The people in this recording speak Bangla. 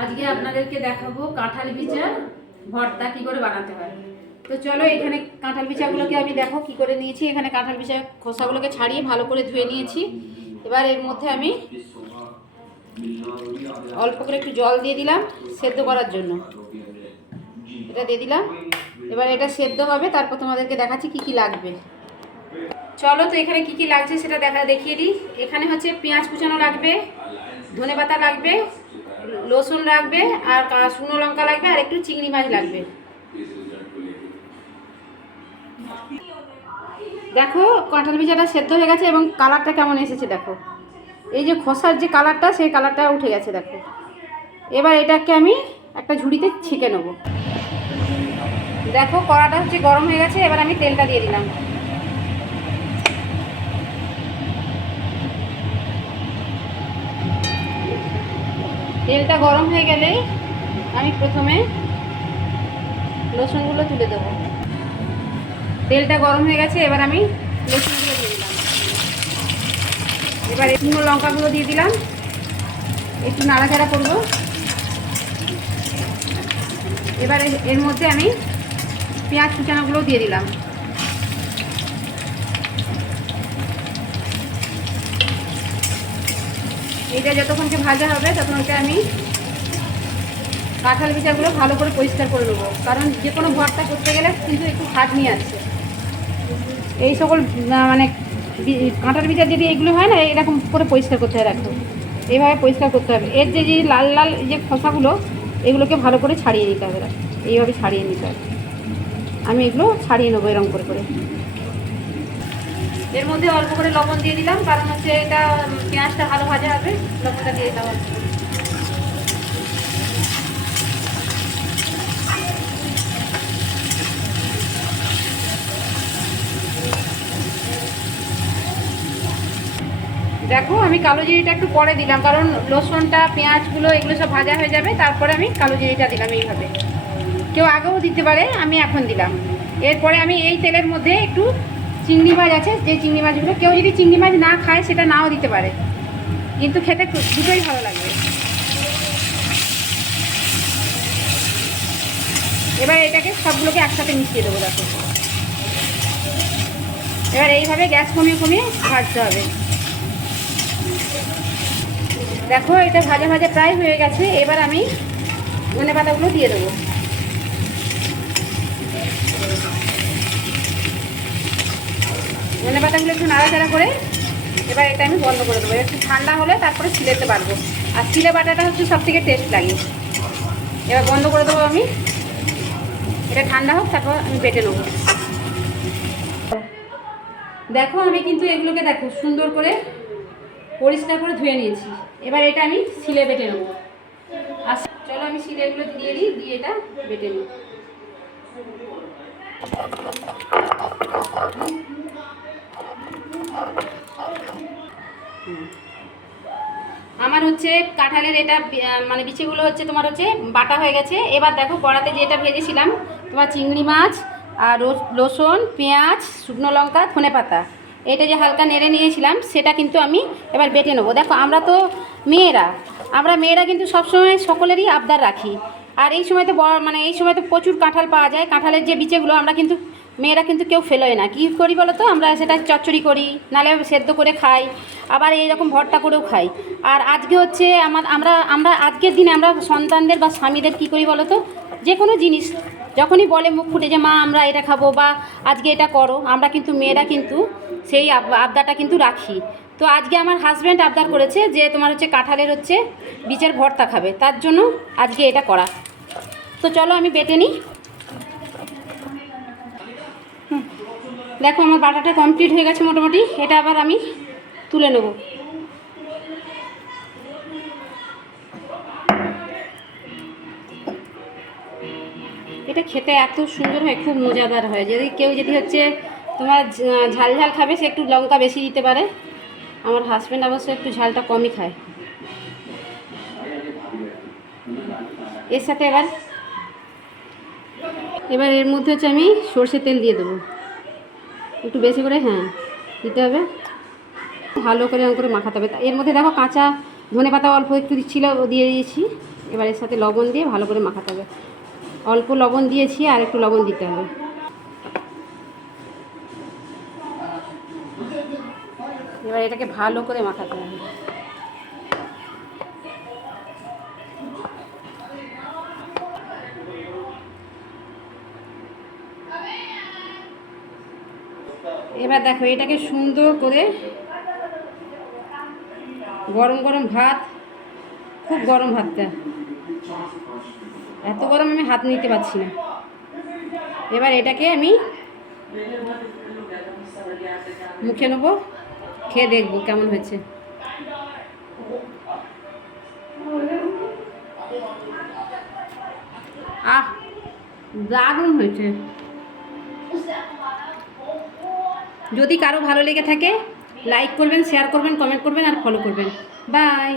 আজকে আপনাদেরকে দেখাবো কাঁঠাল বিচার ভর্তা কি করে বানাতে হয়। তো চলো, এখানে কাঁঠাল বিচাগুলোকে আমি দেখো কি করে নিয়েছি। এখানে কাঁঠাল বিচা খোসাগুলোকে ছাড়িয়ে ভালো করে ধুয়ে নিয়েছি। এবার এর মধ্যে আমি অল্প করে একটু জল দিয়ে দিলাম সেদ্ধ করার জন্য। এটা দিয়ে দিলাম। এবার এটা সেদ্ধ হবে, তারপর তোমাদেরকে দেখাচ্ছি কি কি লাগবে। চলো, তো এখানে কি কি লাগছে সেটা দেখিয়ে দিই। এখানে হচ্ছে পেঁয়াজ কুচানো লাগবে, ধনেপাতা লাগবে, রসুন লাগবে, আর শুকনো লঙ্কা লাগবে, আর একটু চিংড়ি মাছ লাগবে। দেখো কাঁঠাল বিচাটা সেদ্ধ হয়ে গেছে এবং কালারটা কেমন এসেছে দেখো। এই যে খোসার যে কালারটা, সেই কালারটা উঠে গেছে দেখো। এবার এটাকে আমি একটা ঝুড়িতে ছেঁকে নেব। দেখো কড়াটা হচ্ছে গরম হয়ে গেছে। এবার আমি তেলটা দিয়ে দিলাম। তেলটা গরম হয়ে গেলেই আমি প্রথমে রসুনগুলো তুলে দেবো। তেলটা গরম হয়ে গেছে, এবার আমি রসুনগুলো দিয়ে দিলাম। এবার শুকনো লঙ্কাগুলো দিয়ে দিলাম, একটু নাড়াচাড়া করবো। এবার এর মধ্যে আমি পেঁয়াজ কুচানোগুলো দিয়ে দিলাম। এইটা যতক্ষণকে ভাজা হবে ততক্ষণকে আমি কাঁঠাল বিচাগুলো ভালো করে পরিষ্কার করে নেবো, কারণ যে কোনো ভর্তা করতে গেলে কিন্তু একটু খাটনি আছে। এই সকল মানে কাঁঠাল বিচার যদি এগুলো হয় না, এরকম করে পরিষ্কার করতে হয়। দেখো এইভাবে পরিষ্কার করতে হবে। এর যে লাল লাল যে খোসাগুলো, এগুলোকে ভালো করে ছাড়িয়ে নিতে হবে। এইভাবে ছাড়িয়ে নিতে হবে। আমি এগুলো ছাড়িয়ে নেবো এরকম করে করে। এর মধ্যে অল্প করে লবণ দিয়ে দিলাম, কারণ হচ্ছে এটা পেঁয়াজটা ভালো ভাজা হবে। লবণটা দিয়ে দিলাম। দেখো আমি কালো জিরিটা একটু পরে দিলাম, কারণ রসুনটা পেঁয়াজগুলো এগুলো সব ভাজা হয়ে যাবে, তারপরে আমি কালো জিরিটা দিলাম। এইভাবে কেউ আগেও দিতে পারে, আমি এখন দিলাম। এরপরে আমি এই তেলের মধ্যে একটু চিংড়ি মাছ আছে, যে চিংড়ি মাছগুলো কেউ যদি চিংড়ি মাছ না খায় সেটা নাও দিতে পারে, কিন্তু খেতে দুটোই ভালো লাগবে। এবার এটাকে সবগুলোকে একসাথে মিশিয়ে দেবো। দেখো এবার এইভাবে গ্যাস কমিয়ে কমিয়ে ভাজতে হবে। দেখো এটা ভাজা ভাজা প্রায় হয়ে গেছে। এবার আমি ধনেপাতাগুলো দিয়ে দেবো। ধনেপাতাগুলো একটু নাড়াচাড়া করে এবার এটা আমি বন্ধ করে দেবো। একটু ঠান্ডা হলে তারপরে ছিলেতে পারবো, আর ছিলে বাটাটা হচ্ছে সব থেকে টেস্ট লাগে। এবার বন্ধ করে দেবো আমি। এটা ঠান্ডা হোক, তারপর আমি বেটে নেবো। দেখো আমি কিন্তু এগুলোকে দেখো সুন্দর করে পরিষ্কার করে ধুয়ে নিয়েছি। এবার এটা আমি শিলে বেটে নেবো। আচ্ছা চলো, আমি শিলে এগুলো দিয়ে দিই, দিয়ে এটা বেটে নিই। আমার হচ্ছে কাঁঠালের এটা মানে বিচিগুলো হচ্ছে তোমার হচ্ছে বাটা হয়ে গেছে। এবার দেখো কড়াতে যেটা ভেজেছিলাম তোমার চিংড়ি মাছ আর রসুন, পেঁয়াজ, শুকনো লঙ্কা, ধনেপাতা, এটা যে হালকা নেড়ে নিয়েছিলাম সেটা কিন্তু আমি এবার বেটে নেবো। দেখো আমরা মেয়েরা কিন্তু সবসময় সকলেরই আবদার রাখি। আর এই সময় তো মানে এই সময় তো প্রচুর কাঁঠাল পাওয়া যায়। কাঁঠালের যে বিচিগুলো আমরা কিন্তু মেয়েরা কিন্তু কেউ ফেলোয় না। কী করি বলো তো, আমরা সেটা চচ্চড়ি করি, নাহলে সেদ্ধ করে খাই, আবার এইরকম ভর্তা করেও খাই। আর আজকে হচ্ছে আমরা আজকের দিনে আমরা সন্তানদের বা স্বামীদের কী করি বলো তো, যে কোনো জিনিস যখনই বলে মুখ ফুটে যে মা আমরা এটা খাবো বা আজকে এটা করো, আমরা কিন্তু মেয়েরা কিন্তু সেই আবদারটা কিন্তু রাখি। তো আজকে আমার হাজব্যান্ড আবদার করেছে যে তোমার হচ্ছে কাঁঠালের হচ্ছে বীজের ভর্তা খাবে, তার জন্য আজকে এটা করা। তো চলো আমি বেটে নিই। দেখো আমার বাটাটা কমপ্লিট হয়ে গেছে মোটামুটি। এটা আবার আমি তুলে নেব। এটা খেতে এত সুন্দর হয়, খুব মজাদার হয়। যদি হচ্ছে তোমার ঝাল ঝাল খাবে, সে একটু লঙ্কা বেশি দিতে পারে। আমার হাজব্যান্ড অবশ্য একটু ঝালটা কমই খায়। এর সাথে এবার এর মধ্যে হচ্ছে আমি সরষের তেল দিয়ে দেবো একটু বেশি করে। হ্যাঁ দিতে হবে, ভালো করে এরকম করে মাখাতে হবে। এর মধ্যে দেখো কাঁচা ধনেপাতা অল্প একটু ছিল দিয়ে দিয়েছি। এবার এর সাথে লবণ দিয়ে ভালো করে মাখাতে হবে। অল্প লবণ দিয়েছি, আর একটু লবণ দিতে হবে। এবার এটাকে ভালো করে মাখাতে হবে। এবার দেখো এটাকে সুন্দর করে, গরম গরম ভাত, খুব গরম ভাতটা, এত গরম আমি হাত নিতে পারছি না। এবার এটাকে আমি মুখে নেবো, খেয়ে দেখবো কেমন হয়েছে। আহ, দারুণ হয়েছে। যদি কারো ভালো লেগে থাকে লাইক করবেন, শেয়ার করবেন, কমেন্ট করবেন আর ফলো করবেন। বাই।